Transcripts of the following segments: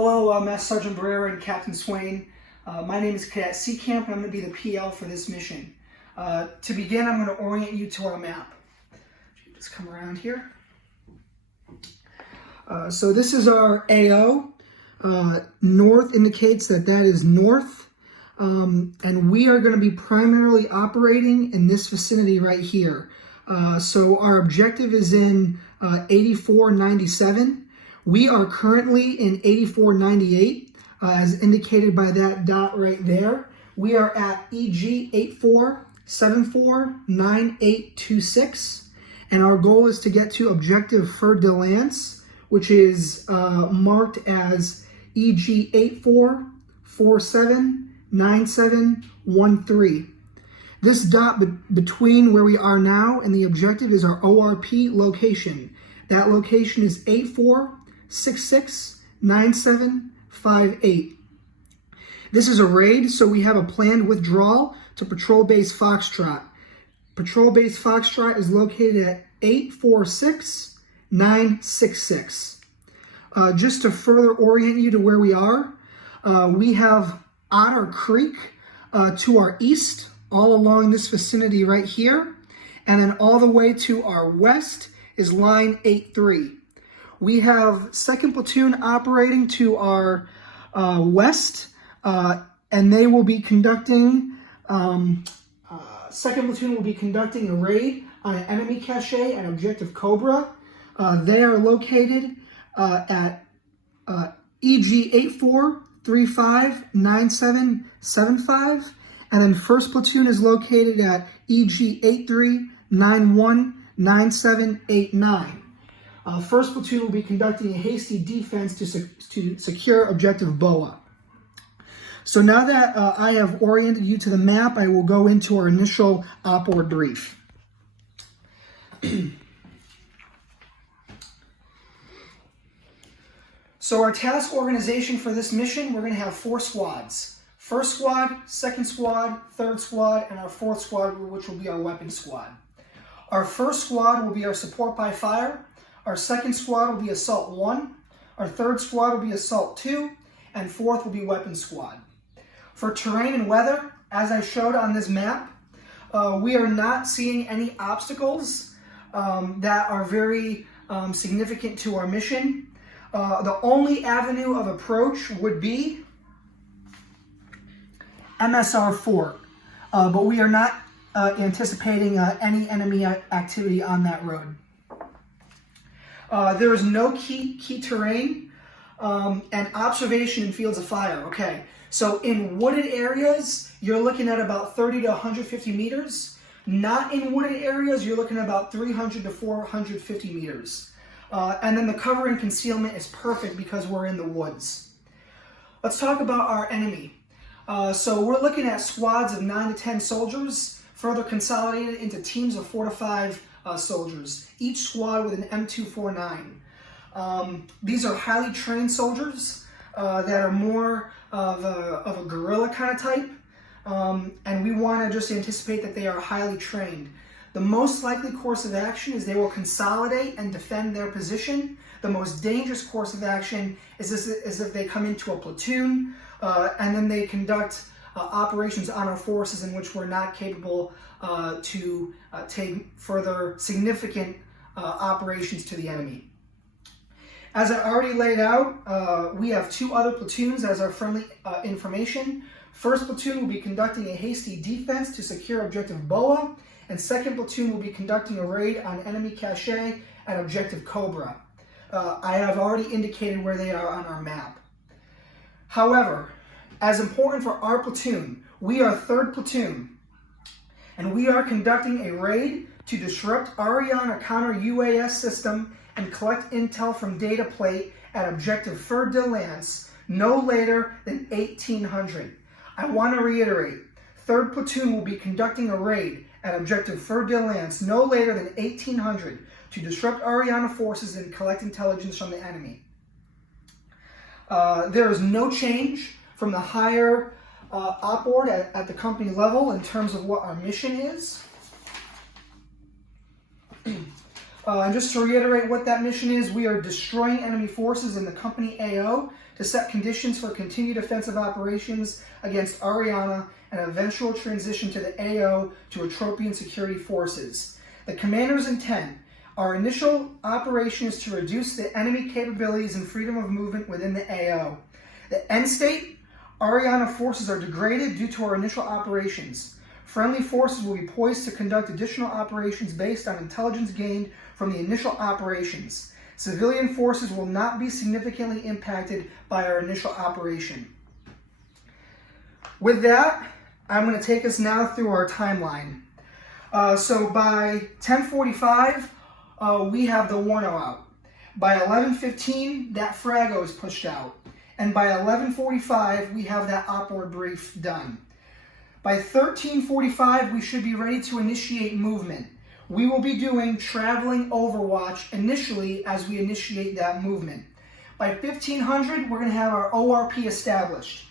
Hello, Master Sergeant Barrera and Captain Swain. My name is Cadet Seekamp, and I'm going to be the PL for this mission. To begin, I'm going to orient you to our map. Just come around here. So this is our AO. North indicates that is north. And we are going to be primarily operating in this vicinity right here. So our objective is in 8497. We are currently in 8498, as indicated by that dot right there. We are at EG 84749826, and our goal is to get to objective Fer de Lance, which is marked as EG 84479713. This dot between where we are now and the objective is our ORP location. That location is 84669758. This is a raid, so we have a planned withdrawal to Patrol Base Foxtrot. Patrol Base Foxtrot is located at 846966. Just to further orient you to where we are, we have Otter Creek to our east, all along this vicinity right here, and then all the way to our west is line 83. We have 2nd Platoon operating to our west, and they will be conducting, 2nd Platoon will be conducting a raid on an enemy cache at Objective Cobra. They are located at EG 84359775, and then 1st Platoon is located at EG 83919789. 1st Platoon will be conducting a hasty defense to secure Objective Boa. So now that I have oriented you to the map, I will go into our initial op-ord brief. So our task organization for this mission, we're going to have 4 squads. 1st squad, 2nd squad, 3rd squad, and our 4th squad, which will be our weapons squad. Our 1st squad will be our support by fire. Our 2nd squad will be Assault 1. Our 3rd squad will be Assault 2. And 4th will be Weapons Squad. For terrain and weather, as I showed on this map, we are not seeing any obstacles that are very significant to our mission. The only avenue of approach would be MSR Fort, but we are not anticipating any enemy activity on that road. There is no key terrain and observation in fields of fire. Okay, so in wooded areas, you're looking at about 30 to 150 meters. Not in wooded areas, you're looking at about 300 to 450 meters. And then the cover and concealment is perfect because we're in the woods. Let's talk about our enemy. So we're looking at squads of 9 to 10 soldiers, further consolidated into teams of 4 to 5 soldiers, each squad with an M249. These are highly trained soldiers that are more of a guerrilla kind of type, and we want to just anticipate that they are highly trained. The most likely course of action is they will consolidate and defend their position. The most dangerous course of action is if they come into a platoon and then they conduct operations on our forces in which we're not capable to take further significant operations to the enemy. As I already laid out, we have 2 other platoons as our friendly information. 1st Platoon will be conducting a hasty defense to secure Objective Boa, and 2nd Platoon will be conducting a raid on enemy cache at Objective Cobra. I have already indicated where they are on our map. However, as important for our platoon, we are 3rd Platoon, and we are conducting a raid to disrupt Ariana counter UAS system and collect intel from data plate at Objective Fer de Lance no later than 1800. I want to reiterate, 3rd Platoon will be conducting a raid at Objective Fer de Lance no later than 1800 to disrupt Ariana forces and collect intelligence from the enemy. There is no change from the higher op-ord at the company level in terms of what our mission is. And just to reiterate what that mission is, we are destroying enemy forces in the company AO to set conditions for continued offensive operations against Ariana and eventual transition to the AO to Atropian security forces. The commander's intent: our initial operation is to reduce the enemy capabilities and freedom of movement within the AO. The end state: Ariana forces are degraded due to our initial operations. Friendly forces will be poised to conduct additional operations based on intelligence gained from the initial operations. Civilian forces will not be significantly impacted by our initial operation. With that, I'm going to take us now through our timeline. So by 10:45, we have the Warno out. By 11:15, that Frago is pushed out. And by 11:45, we have that opward brief done. By 13:45, we should be ready to initiate movement. We will be doing traveling overwatch initially as we initiate that movement. By 1500, we're going to have our ORP established.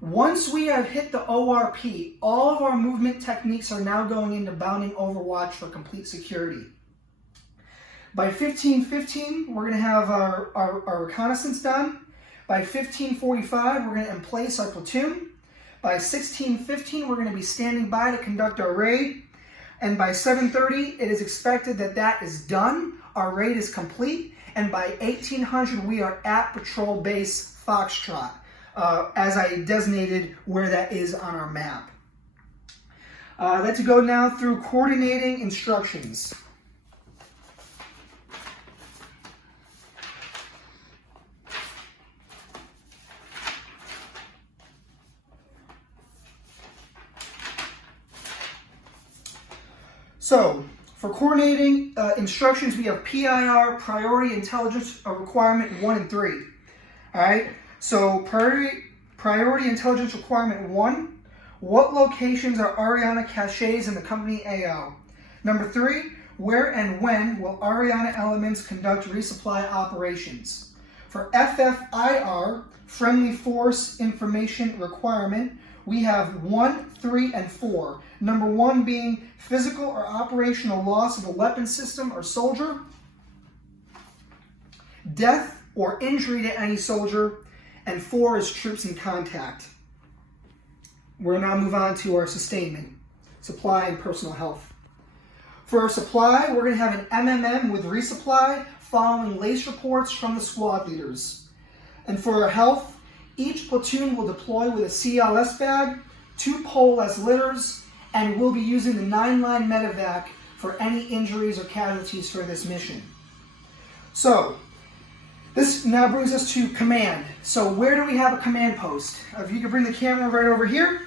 Once we have hit the ORP, all of our movement techniques are now going into bounding overwatch for complete security. By 1515, we're going to have our reconnaissance done. By 1545, we're going to emplace our platoon. By 1615, we're going to be standing by to conduct our raid. And by 7:30, it is expected that that is done. Our raid is complete. And by 1800, we are at Patrol Base Foxtrot, as I designated where that is on our map. Let's go now through coordinating instructions. So, for coordinating instructions, we have PIR, Priority Intelligence Requirement 1 and 3. All right, so Priority Intelligence Requirement 1, what locations are Ariana caches in the company AO? Number 3, where and when will Ariana elements conduct resupply operations? For FFIR, Friendly Force Information Requirement, we have 1, 3, and 4. Number 1 being physical or operational loss of a weapon system or soldier, death or injury to any soldier, and 4 is troops in contact. We'll now move on to our sustainment, supply and personal health. For our supply, we're going to have an MMM with resupply following LACE reports from the squad leaders. And for our health, each platoon will deploy with a CLS bag, 2 pole as litters, and we'll be using the 9-line medevac for any injuries or casualties for this mission. So, this now brings us to command. So where do we have a command post? If you could bring the camera right over here.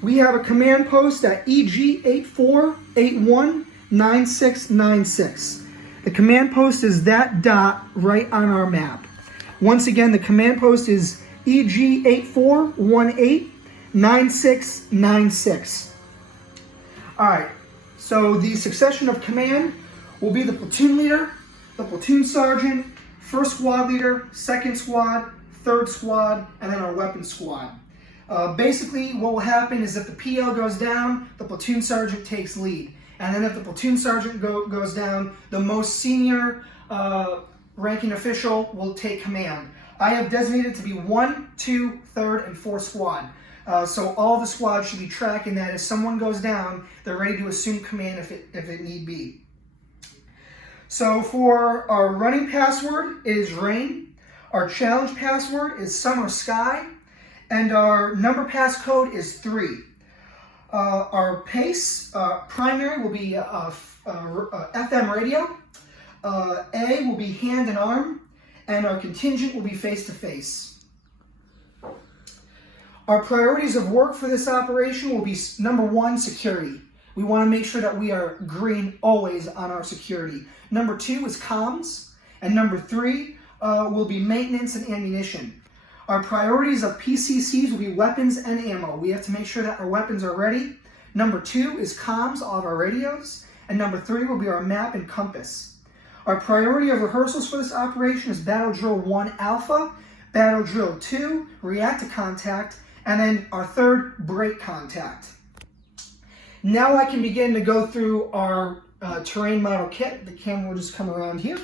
We have a command post at EG84819696. The command post is that dot right on our map. Once again, the command post is EG84189696. All right, so the succession of command will be the platoon leader, the platoon sergeant, first squad leader, second squad, third squad, and then our weapons squad. Basically, what will happen is if the PL goes down, the platoon sergeant takes lead. And then if the platoon sergeant goes down, the most senior ranking official will take command. I have designated to be 1, 2, 3rd, and 4th squad. So all the squads should be tracking that. If someone goes down, they're ready to assume command if it need be. So for our running password, it is rain. Our challenge password is summer sky. And our number passcode is 3. Our pace primary will be FM radio. A will be hand and arm. And our contingent will be face-to-face. Our priorities of work for this operation will be number 1, security. We want to make sure that we are green always on our security. Number 2 is comms. And number 3 will be maintenance and ammunition. Our priorities of PCCs will be weapons and ammo. We have to make sure that our weapons are ready. Number 2 is comms, all of our radios. And number 3 will be our map and compass. Our priority of rehearsals for this operation is Battle Drill 1 Alpha, Battle Drill 2, React to Contact, and then our third, break contact. Now I can begin to go through our terrain model kit. The camera will just come around here.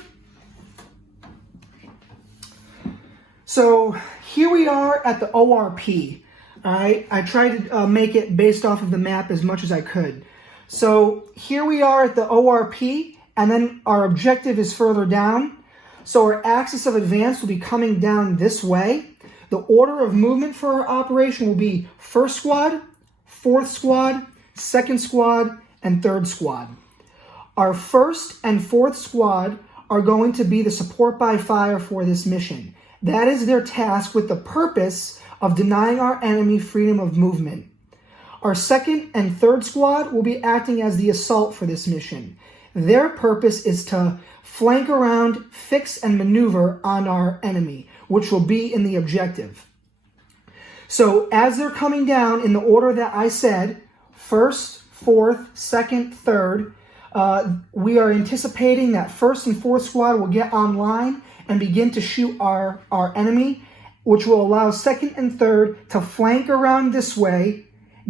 So here we are at the ORP. All right, I tried to make it based off of the map as much as I could. So here we are at the ORP, and then our objective is further down. So our axis of advance will be coming down this way. The order of movement for our operation will be first squad, fourth squad, second squad, and third squad. Our first and fourth squad are going to be the support by fire for this mission. That is their task with the purpose of denying our enemy freedom of movement. Our second and third squad will be acting as the assault for this mission. Their purpose is to flank around, fix, and maneuver on our enemy, which will be in the objective. So as they're coming down in the order that I said, first, fourth, second, third, we are anticipating that first and fourth squad will get online and begin to shoot our enemy, which will allow second and third to flank around this way,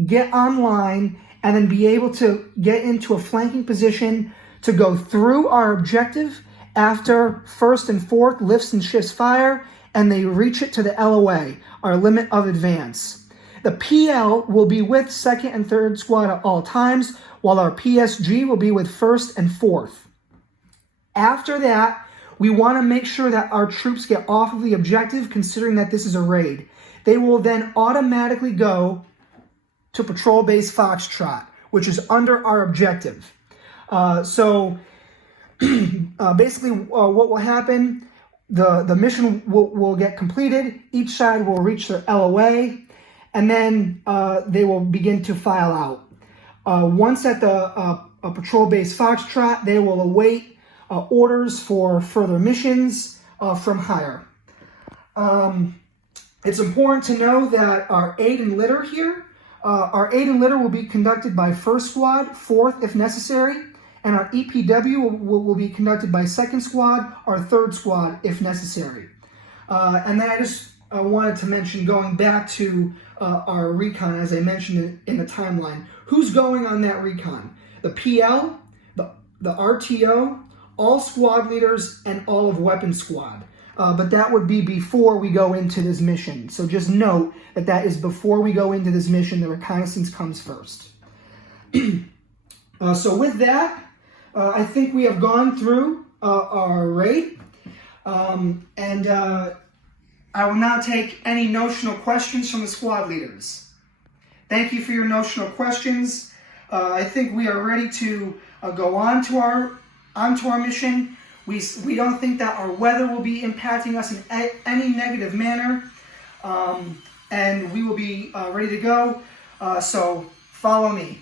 get online, and then be able to get into a flanking position to go through our objective after first and fourth lifts and shifts fire, and they reach it to the LOA, our limit of advance. The PL will be with second and third squad at all times, while our PSG will be with first and fourth. After that, we want to make sure that our troops get off of the objective, considering that this is a raid. They will then automatically go to Patrol Base Foxtrot, which is under our objective. Basically what will happen, the mission will get completed, each side will reach their LOA, and then they will begin to file out. Once at the Patrol Base Foxtrot, they will await orders for further missions from higher. It's important to know that our aid and litter here, our aid and litter will be conducted by first squad, fourth if necessary, and our EPW will be conducted by second squad, our third squad if necessary. And then I just wanted to mention, going back to our recon, as I mentioned in the timeline, who's going on that recon? The PL, the RTO, all squad leaders, and all of weapon squad. But that would be before we go into this mission. So just note that that is before we go into this mission. The reconnaissance comes first. So with that, I think we have gone through our raid. And I will now take any notional questions from the squad leaders. Thank you for your notional questions. I think we are ready to go on to our mission. We don't think that our weather will be impacting us in any negative manner, and we will be ready to go. So follow me.